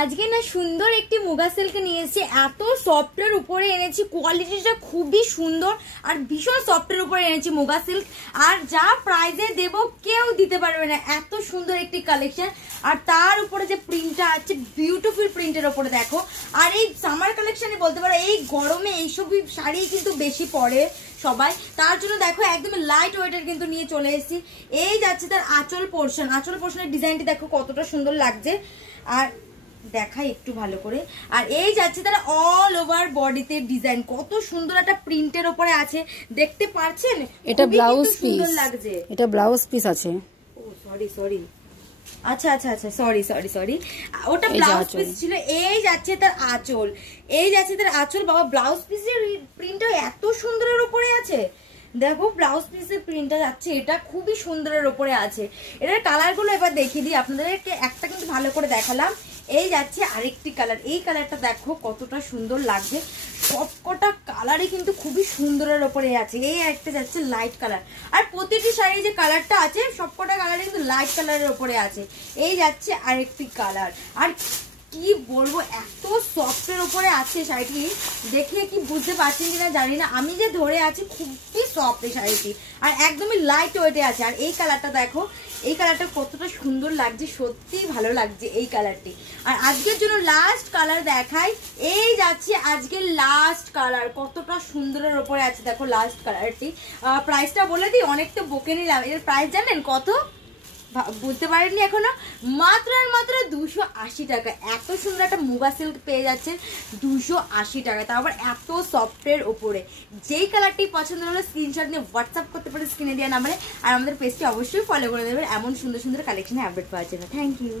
আজকে না সুন্দর একটি মুগা সিল্ক নিয়ে এসেছি, এত সফটের উপরে এনেছি, কোয়ালিটিটা খুবই সুন্দর আর ভীষণ সফটের উপরে এনেছি মুগা সিল্ক। আর যা প্রাইজে দেব কেউ দিতে পারবে না, এত সুন্দর একটি কালেকশন। আর তার উপরে যে প্রিন্টটা আছে বিউটিফুল প্রিন্টের উপরে দেখো। আর এই সামার কালেকশনে বলতে পারো এই গরমে এইসব শাড়ি কিন্তু বেশি পরে সবাই, তার জন্য দেখো একদম লাইট ওয়েটের কিন্তু নিয়ে চলে এসেছি। এই যাচ্ছে তার আঁচল পোর্শন, আঁচল পোর্শনের ডিজাইনটি দেখো কতটা সুন্দর লাগছে। আর দেখাই একটু ভালো করে। আর এই যাচ্ছে তারা অল ওভার বডিতে ডিজাইন, কত সুন্দর একটা প্রিন্টের উপরে আছে, দেখতে পাচ্ছেন? এটা ব্লাউজ পিস লাগছে, এটা ব্লাউজ পিস আছে। ও সরি সরি, আচ্ছা আচ্ছা আচ্ছা, সরি সরি সরি, ওটা ব্লাউজ পিস ছিল। এই যাচ্ছে তার আঁচল, এই যাচ্ছে তার আঁচল। বাবা ব্লাউজ পিসের প্রিন্টটা এত সুন্দরের উপরে আছে, দেখো ব্লাউজ পিসের প্রিন্টটা যাচ্ছে, এটা খুবই সুন্দরের উপরে আছে। এটার কালারগুলো এবার দেখিয়ে দিই আপনাদেরকে, একটা কিন্তু ভালো করে দেখালাম। এই যাচ্ছে আরেকটি কালার, এই কালারটা দেখো কতটা সুন্দর লাগছে, সবকটা কালারই কিন্তু খুবই সুন্দরের উপরে আছে। এই একটা যাচ্ছে লাইট কালার, আর প্রতিটি শাড়ি যে কালারটা আছে সবকটা কালারই কিন্তু লাইট কালারের উপরে আছে। এই যাচ্ছে আরেকটি কালার, আর কি বলবো এত সফটের উপরে আছে শাড়িটি, দেখে কি বুঝতে পারছেন কিনা জানি না, আমি যে ধরে আছি খুবই সফট এই শাড়িটি, আর একদমই লাইট ওয়েটে আছে। আর এই কালারটা দেখো, এই কালারটা কতটা সুন্দর লাগছে, সত্যিই ভালো লাগছে এই কালারটি। আর আজকের জন্য লাস্ট কালার দেখাই, এই যাচ্ছে আজকের লাস্ট কালার, কতটা সুন্দরের ওপরে আছে দেখো লাস্ট কালারটি। প্রাইসটা বলে দিই, অনেকটা বকে নিলাম। এর প্রাইস জানেন কত? বুঝতে পারেননি এখনো? মাত্র আর মাত্র 280 টাকা। এত সুন্দর একটা মুগা সিল্ক পেয়ে যাচ্ছেন 280 টাকা, তাও আবার এত সফটের ওপরে। যেই কালারটি পছন্দ হলো স্ক্রিনশট নিয়ে হোয়াটসঅ্যাপ করতে পারে স্ক্রিনে দেওয়া নাম্বারে। আর আমাদের পেজটি অবশ্যই ফলো করে দেবেন এমন সুন্দর সুন্দর কালেকশনে আপডেট পাওয়ার জন্য। Thank you.